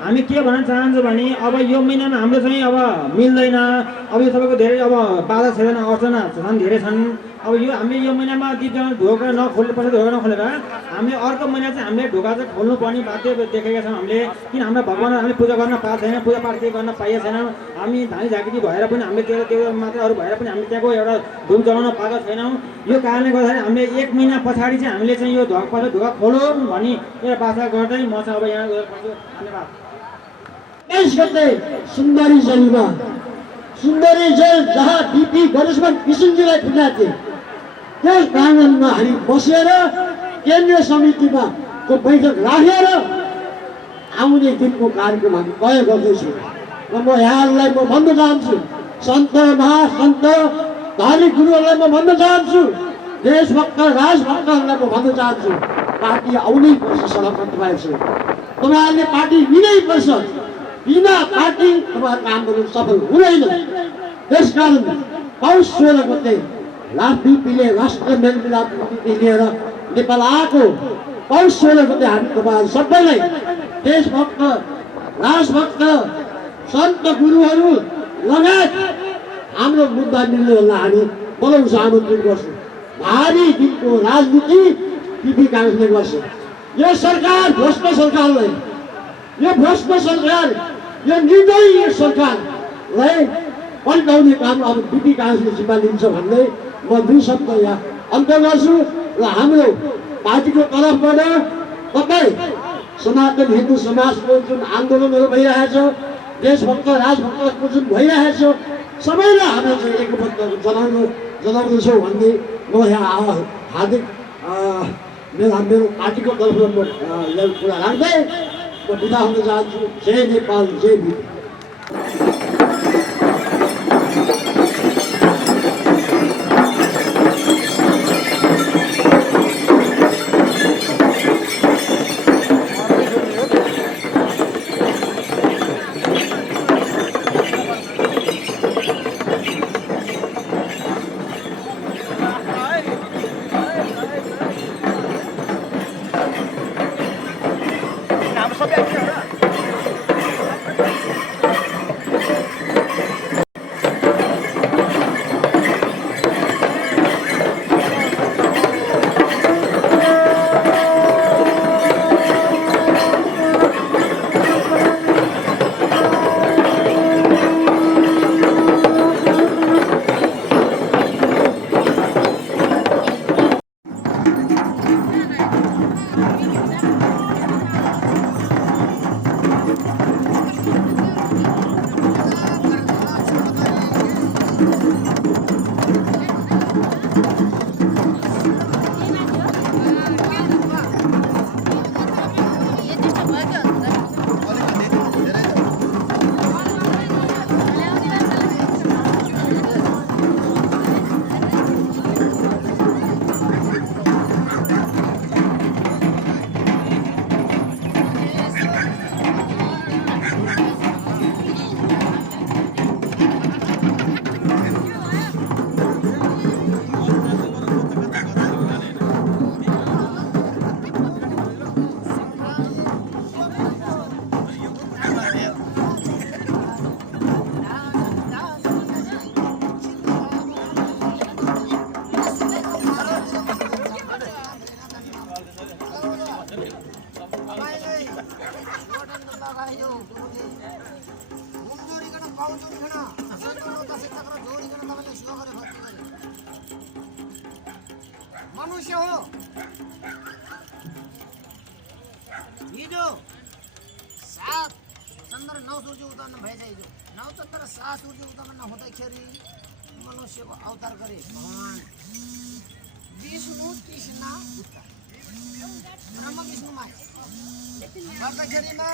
हामी के भन्न चाहन्छौँ भने अब यो महिनामा हाम्रो चाहिँ अब मिल्दैन, अब यो सबैको धेरै अब बाधा छैन, अर्चना झन् धेरै छन्। अब यो हामीले यो महिनामा दीपदान ढोका नखोले पछि ढोका नखोलेर हामीले अर्को महिना चाहिँ हामीले ढोका चाहिँ खोल्नुपर्ने बाध्य देखेका छौँ हामीले। किन हाम्रो भगवान् हामीले पूजा गर्न पाएको छैन, पूजापाठ केही गर्न पाइएको छैन। हामी धामी झाँक्री भएर पनि हामीले त्यो मात्र अरू भएर पनि हामीले त्यहाँको एउटा धुम चलाउन पाएको छैनौँ। यो कारणले गर्दाखेरि हामीले एक महिना पछाडि चाहिँ हामीले चाहिँ यो ढोका खोलौँ भनी एउटा बाछा गर्दै म चाहिँ अब यहाँ गएर पर्छु। धन्यवाद। पेश गर्दै सुन्दरी जलमा, सुन्दरी जल जहाँ बिपी गणेशमान किसिमजीलाई खुल्ला थिए त्यस प्राङ्गणमा हामी बसेर केन्द्रीय समितिमा को बैठक राखेर आउने दिनको कार्यक्रम हामी तय गर्दैछौँ। र म यहाँहरूलाई म भन्न चाहन्छु, सन्त महासन्त धार्मिक गुरुहरूलाई म भन्न चाहन्छु, देशभक्त राजभक्तहरूलाई म भन्न चाहन्छु, पार्टी आउनै पर्छ सडकमा तपाईँहरू। तपाईँहरूले पार्टी लिनै पर्छ। बिना पार्टी तपाईँहरूको आन्दोलन सफल हुँदैन। त्यसकारण पौष 16 गते राजनीतिले राष्ट्र मेलमिलापदेखि लिएर नेपाल आएको पौष 16 गते हामी तपाईँहरू सबैलाई देशभक्त राजभक्त सन्त गुरुहरू लगायत हाम्रो मुद्दा मिल्नेहरूलाई हामी बोलाउँछ, आमन्त्रित गर्छौँ। भावी दिनको राजनीति पिपी काङ्ग्रेसले गर्छ। यो सरकार भ्रष्ट सरकारलाई, यो भ्रष्ट सरकार, यो निर्दयी सरकारलाई पल्टाउने काम अब पिपी काङ्ग्रेसले जिम्मा लिन्छ भन्दै म 2 शब्द यहाँ अन्त गर्छु। र हाम्रो पार्टीको तर्फबाट तपाईँ सनातन हिन्दू समाजको जुन आन्दोलनहरू भइरहेछ, देशभक्त राजभक्तको जुन भइरहेछ, सबैलाई हामीले चाहिँ एकबद्ध जनाउँदैछौँ भन्ने म यहाँ हार्दिक मेरो पार्टीको तर्फबाट यो कुरा राख्दै म बिदा हुन चाहन्छु। जय नेपाल, जय भीम। मनुष्य हो हिजो 7 चन्द्र 9 सूर्य उत्पन्न भएछ। हिजो 9 चन्द्र 7 सूर्य उत्पन्न हुँदाखेरि मनुष्यको अवतार गरे भगवान विष्णु कृष्ण ब्रह्म विष्णुमा गर्दाखेरिमा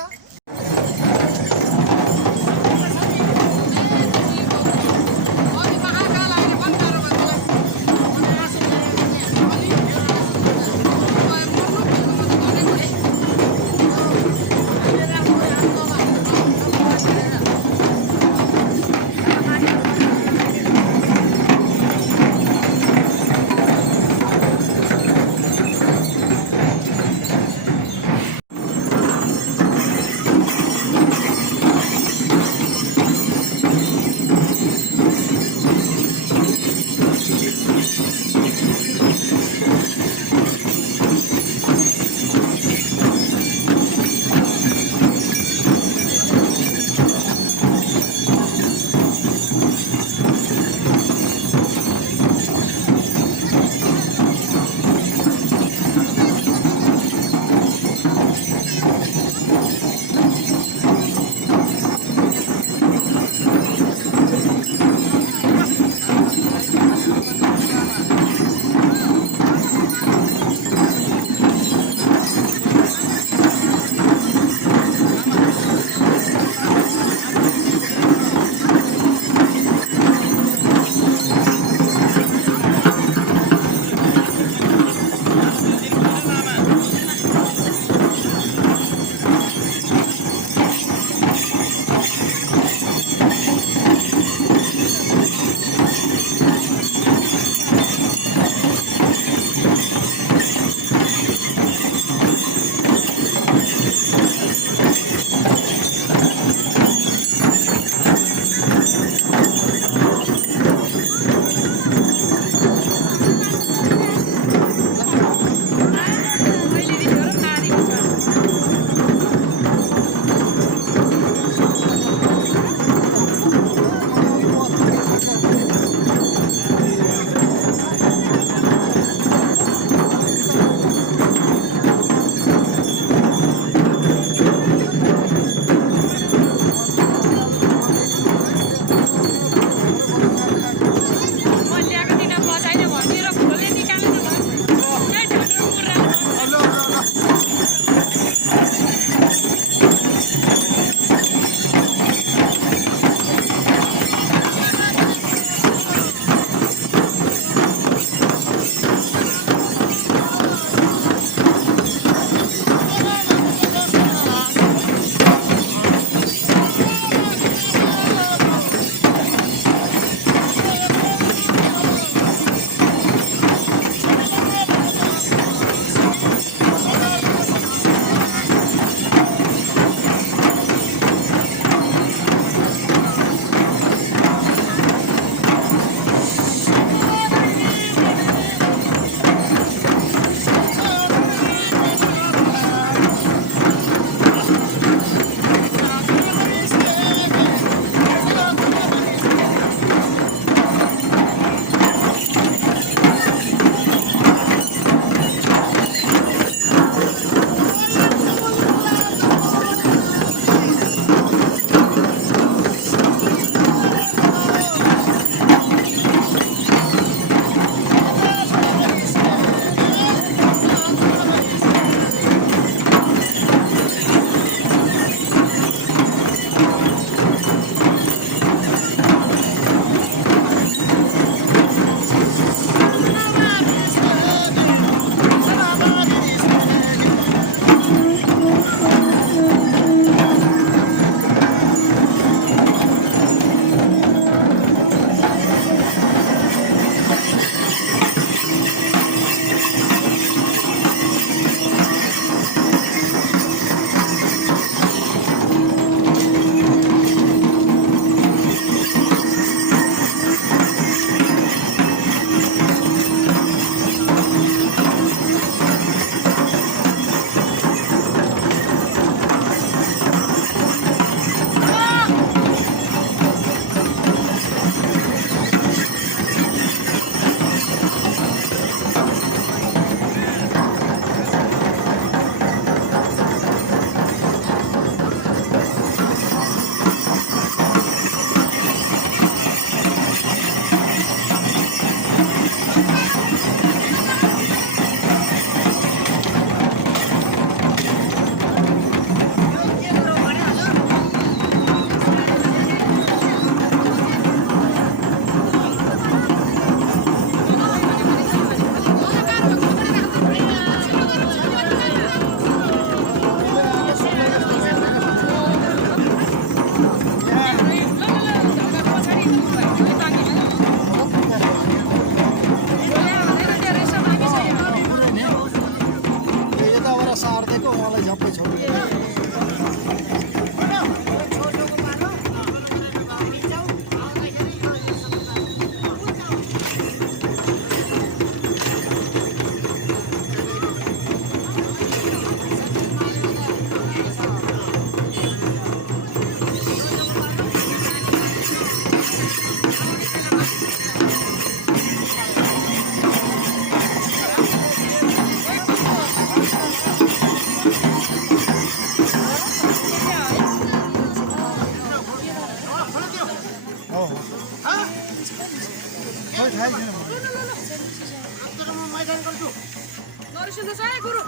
सुन्नु छ है गुरु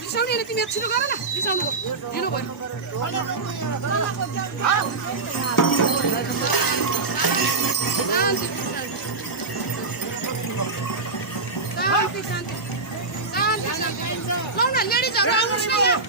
रिसाउने तिमीहरू छिटो गर न रिसाउनु दिनु भयो शान्ति शान्ति शान्ति शान्ति शान्ति लौ न लेडिजहरू आउनुहोस् न यहाँ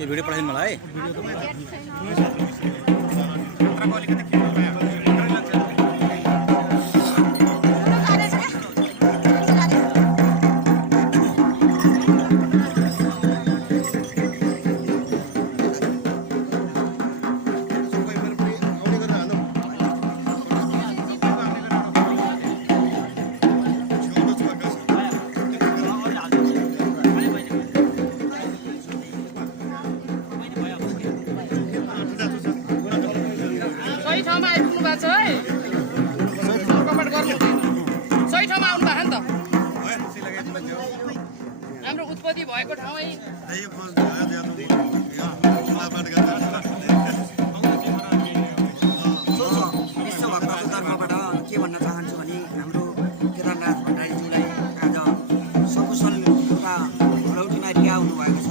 यो भिडियो पठाइदिनु मलाई हाम्रो उत्पत्ति भएको ठाउँै विश्वभक्तको तर्फबाट के भन्न चाहन्छु भने हाम्रो केदारनाथ भण्डारीज्यूलाई आज सकुशल एउटा भलौटीमा रिहा हुनुभएको छ।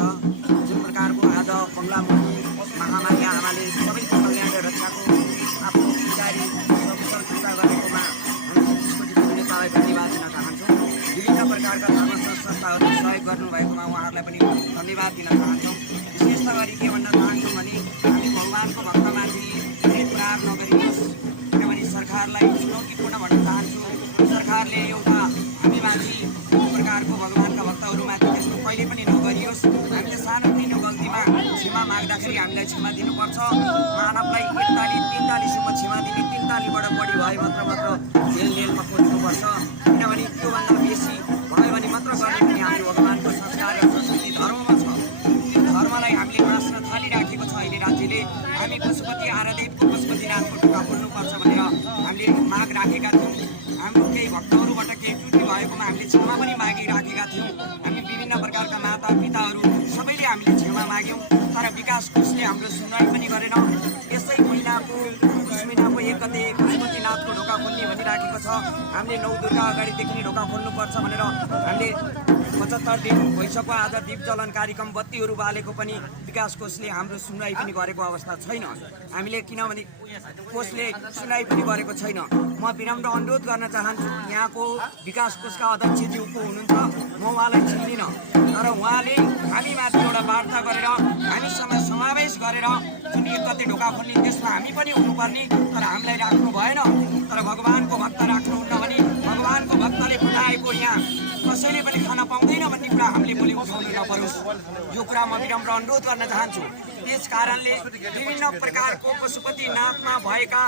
जुन प्रकारको आज बङ्गलामुखी महामारी आमाले सबैको कल्याण र रक्षाको आफ्नो पुजारी सकुशल पूजा गरेकोमा नेतालाई धन्यवाद दिन चाहन्छौँ। विभिन्न प्रकारका धर्म संस्थाहरूले सहयोग गर्नुभएकोमा उहाँहरूलाई पनि धन्यवाद दिन चाहन्छौँ। विशेष गरी के भन्न चाहन्छौँ भने हामी भगवान्को भक्तमाथि कुनै प्रहार नगरियोस्, किनभने सरकारलाई चुनौतीपूर्ण भन्न चाहन्छु। सरकारले एउटा हामीमाथि प्रकारको भगवान्का भक्तहरूमाथि त्यस्तो कहिले पनि नगरियोस्। हामीले सानोतिनो गल्तीमा क्षमा माग्दाखेरि हामीलाई क्षमा दिनुपर्छ। मानवलाई 43 सम्म क्षमा दिने 43बाट बढी भए मात्र जेलमा खोज्नुपर्छ। किनभने त्योभन्दा बेसी भयो भने मात्र गर्ने पनि हामी भगवान्को संस्कार र संस्कृति धर्ममा छ। त्यो धर्मलाई हामीले बाँच्न थालिराखेको छ अहिले राज्यले। हामी पशुपति आराधित पशुपतिनाथको ढोका खोल्नुपर्छ भनेर हामीले माग राखेका थियौँ। हाम्रो केही भक्तहरूबाट केही त्रुटि भएकोमा हामीले क्षमा पनि मागिराखेका थियौँ। हामी विभिन्न प्रकारका माता पिताहरू सबैले हामीले क्षमा माग्यौँ, तर विकास कोषले हाम्रो सुनवाई पनि गरेन। यसै महिनाको 1 गते पशुपतिनाथको ढोका खोल्ने भनिराखेको छ। हामीले 9 दुर्गा अगाडिदेखि नै ढोका खोल्नुपर्छ भनेर हामीले 75 दिन भइसक्यो। आज दीप जलन कार्यक्रम बत्तीहरू बालेको पनि विकास कोषले हाम्रो सुनवाई पनि गरेको अवस्था छैन। हामीले किनभने कोषले सुनवाई पनि गरेको छैन। म विनम्र अनुरोध गर्न चाहन्छु, यहाँको विकास कोषका अध्यक्षज्यू को हुनुहुन्छ, म उहाँलाई चिन्दिनँ, तर उहाँले हामीमाथि एउटा वार्ता गरेर हामीसँग समावेश गरेर जुन 1 गते ढोका खोल्ने त्यसमा हामी पनि हुनुपर्ने, तर हामीलाई राख्नु भएन। तर भगवानको भक्त राख्नुहुन्न भने भगवानको भक्तले बनाएको यहाँ कसैले पनि खान पाउँदैन भन्ने कुरा हामीले भोलि उठाउनु नपरोस्, यो कुरा म विनम्र अनुरोध गर्न चाहन्छु। त्यस कारणले विभिन्न प्रकारको पशुपतिनाथमा भएका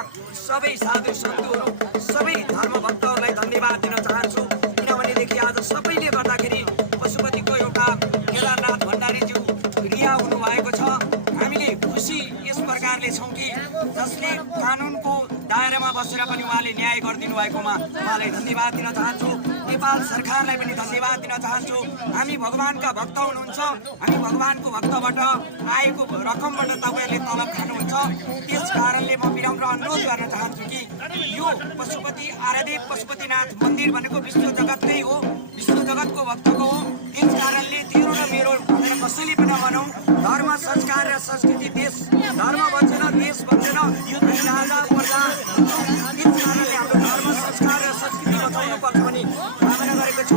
सबै साधु सन्तुहरू, सबै धर्मभक्तहरूलाई धन्यवाद दिन चाहन्छु। किनभनेदेखि आज सबैले गर्दाखेरि पशुपतिको एउटा केदारनाथ भण्डारीज्यू रिहा हुनुभएको छ। हामीले खुसी यस प्रकारले छौँ कि जसले कानुनको दायरामा बसेर पनि उहाँले न्याय गरिदिनु भएकोमा उहाँलाई धन्यवाद दिन चाहन्छु। नेपाल सरकारलाई पनि धन्यवाद दिन चाहन्छु। हामी भगवानका भक्त हुनुहुन्छ, हामी भगवानको भक्तबाट आएको रकमबाट तपाईँहरूले तलब खानुहुन्छ। त्यस कारणले म विनम्र अनुरोध गर्न चाहन्छु कि यो पशुपति आराध्य पशुपतिनाथ मन्दिर भनेको विश्व जगतकै हो, विश्व जगतको भक्तको हो। त्यस कारणले तेरो र मेरो भनेर कसैले पनि भनौँ, धर्म संस्कार र संस्कृति देश, धर्म बचेन देश बचेन, राजा प्रजा। त्यस कारणले हाम्रो धर्म संस्कार र संस्कृति बचाउनु पर्छ भने भावना गरेको छु।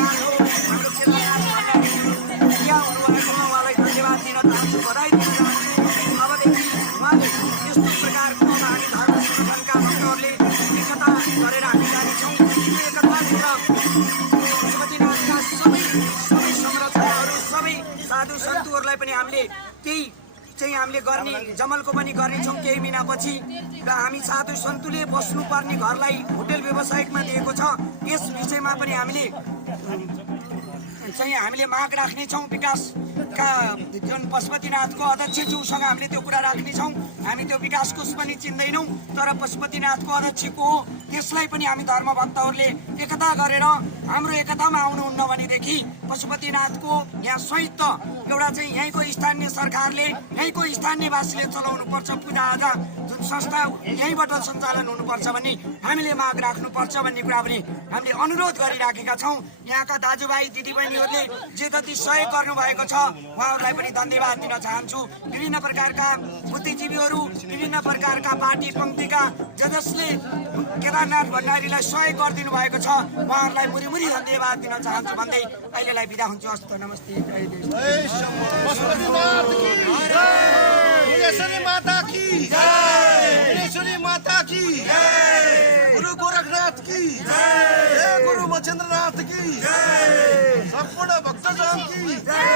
हाम्रो केदारनाथ भण्डारीज्यू रिहा हुनुभएकोमा उहाँलाई धन्यवाद दिन चाहन्छु, बधाई दिन चाहन्छु। अबदेखि उहाँले यस्तो प्रकारको हामी धर्म सङ्गठनका भक्तहरूले एकता गरेर हामी जानेछौँ। एकताभित्र पशुपतिनाथका सबै संरचनाहरू, सबै साधु सन्तुहरूलाई पनि हामीले केही चाहिँ हामीले गर्ने जमलको पनि गर्नेछौँ केही महिनापछि। र हामी साधु सन्तुले बस्नुपर्ने घरलाई होटेल व्यवसायिकमा दिएको छ, यस विषयमा पनि हामीले माग राख्नेछौँ। विकासका जुन पशुपतिनाथको अध्यक्षज्यूसँग हामीले त्यो कुरा राख्नेछौँ। हामी त्यो विकास कोष पनि चिन्दैनौँ, तर पशुपतिनाथको अध्यक्षको हो, त्यसलाई पनि हामी धर्मभक्तहरूले एकता गरेर हाम्रो एकतामा आउनुहुन्न भनेदेखि पशुपतिनाथको यहाँ संयुक्त एउटा चाहिँ यहीँको स्थानीय सरकारले, यहीँको स्थानीयवासीले चलाउनुपर्छ पूजाआजा, जुन संस्था यहीँबाट सञ्चालन हुनुपर्छ भन्ने हामीले माग राख्नुपर्छ भन्ने कुरा पनि हामीले अनुरोध गरिराखेका छौँ। यहाँका दाजुभाइ दिदीबहिनीहरूले जे जति सहयोग गर्नुभएको छ उहाँहरूलाई पनि धन्यवाद दिन चाहन्छु। विभिन्न प्रकारका बुद्धिजीवीहरू, विभिन्न प्रकारका पार्टी पङ्क्तिका जसले केदारनाथ भण्डारीलाई सहयोग गरिदिनु भएको छ उहाँहरूलाई मुरी धन्यवाद दिन चाहन्छु भन्दै अहिलेलाई बिदा हुन्छु। हस्त नमस्ते, जय देश। माता की जय, माता की जय, गुरु गोरखनाथ की जय, गुरु मच्छेन्द्रनाथ की जय, सम्पूर्ण भक्तजन की जय,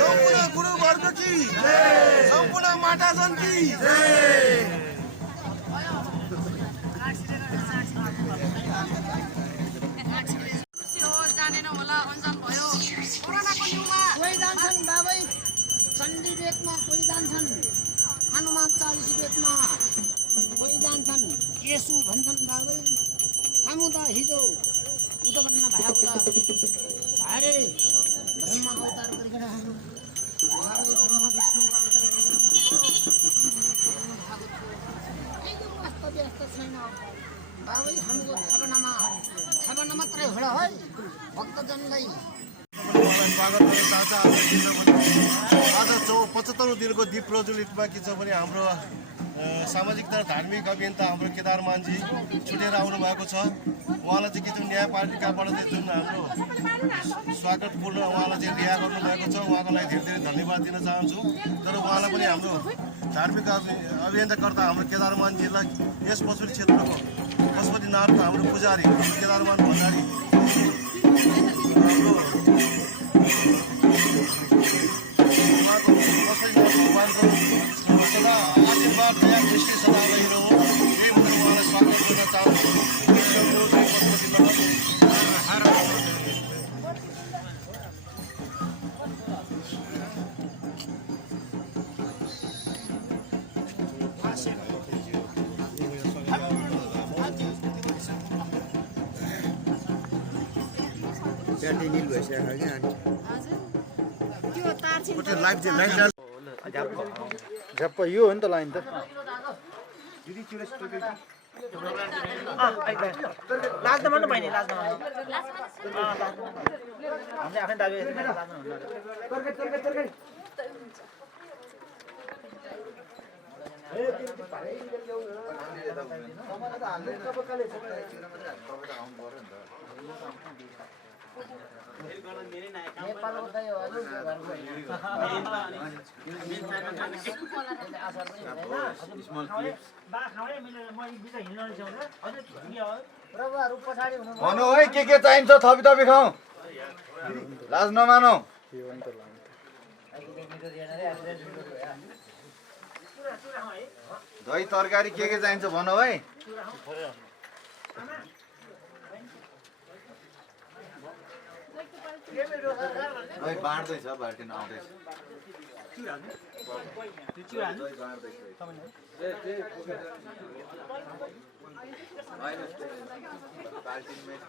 सम्पूर्ण गुरु वर्ग की जय, सम्पूर्ण माताजन की जय। जानेन होला, अन्जान भयो। कोरोनाको न्युमा कोही जान्छन् बाबै चण्डी बेदमा, कोही जान्छन् हनुमान चालिसी बेदमा, कोही जान्छन् यसु भन्छन् बाबै। हामी त हिजो उदभन्न भएको त साह्रै ब्रह्म अवतार गरिकन बाबै ब्रह्म विष्णुको अवतार गरिकन भएको मस्त व्यस्त छैन बाबै। हाम्रो थापना मात्रै हो है भक्तजनलाई स्वागत गर्न चाहन्छ। आज 75औं दिनको दीप प्रज्वलितमा के छ भने हाम्रो सामाजिक र धार्मिक अभियन्ता हाम्रो केदार मानजी छुटेर आउनु भएको छ। उहाँलाई चाहिँ के छ न्यायपालिकाबाट चाहिँ जुन हाम्रो स्वागतपूर्ण उहाँलाई चाहिँ रिहा गर्नुभएको छ, उहाँको लागि धेरै धेरै धन्यवाद दिन चाहन्छु। तर उहाँलाई पनि हाम्रो धार्मिक अभियन्ताकर्ता हाम्रो केदार मानजीलाई यस पशुपति क्षेत्रको पशुपतिनाथको हाम्रो पुजारी केदारमान भण्डारी उहाँको भगवानको सदा आशीर्वाद दया दृष्टि सदा रहिरहँ, यही भनेर उहाँलाई स्वागत गर्न चाहन्छु। झ्याप्प यो हो नि त लाइन त। लाज नमान्नु बहिनी, लाज नमान्नु। हामीले आफै दाबी गरेको लाज नमान्नु। नेपालको त यो हजुर घरको बा खाउँ मिलेर म बिच हिँड्न नसक्छु हजुर के हो प्रभुहरू पछाडि हुनु भनौ है के चाहिन्छ थपी थपी खाऊ लाज नमानौ दही तरकारी के चाहिन्छ भनौ है दही बाँड्दैछ बाल्टिन आउँदैछ बाल्टिनमै छ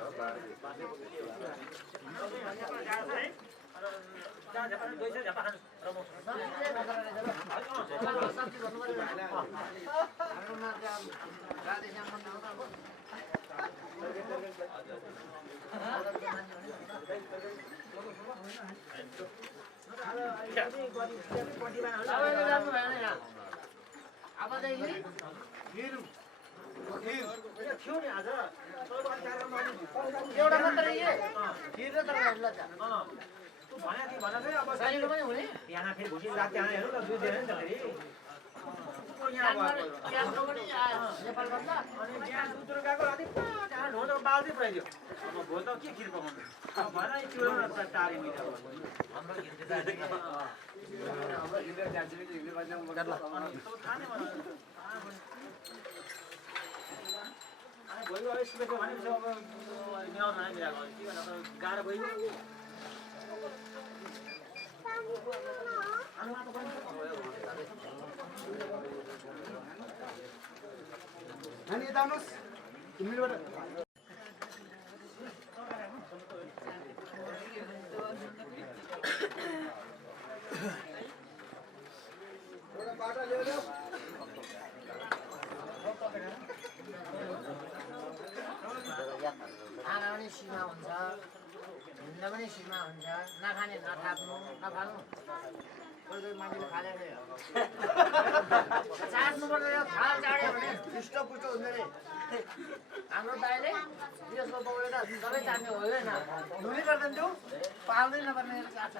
एउटा मात्रै खिर र तरकारी ल साइलो पनि हुने यहाँ फेरि भुसी रात त्यहाँ हेर्नु न दुध दिएर नि त फेरि प्याजको पनि नेपालबाट अनि त्यहाँ दुध गएको राति त्यहाँ ढोँडो बाल्दै पुऱ्याइदियो अब भोलि त के खिर पकाउनु भन चिउरा टाढी मिठो भोलि अब सुकेको भनेपछि अब ल्याउन मिलाएको के भन्नु गाह्रो भयो अनि यता आउनुहोस् तिमीबाट खाना पनि सीमा हुन्छ हिँड्न पनि सीमा हुन्छ नखाने नथाप्नु नफाल्नु कोही कोही मान्छेले खाँदैन चाट्नु पर्दैन थाल चाड्यो भने पुष्ट हुँदैन हाम्रो दाइले त्यसको पकाएर सबै चाट्ने होइन धुनी गर्दैन त्यो पाल्दै नपर्ने चाट्छ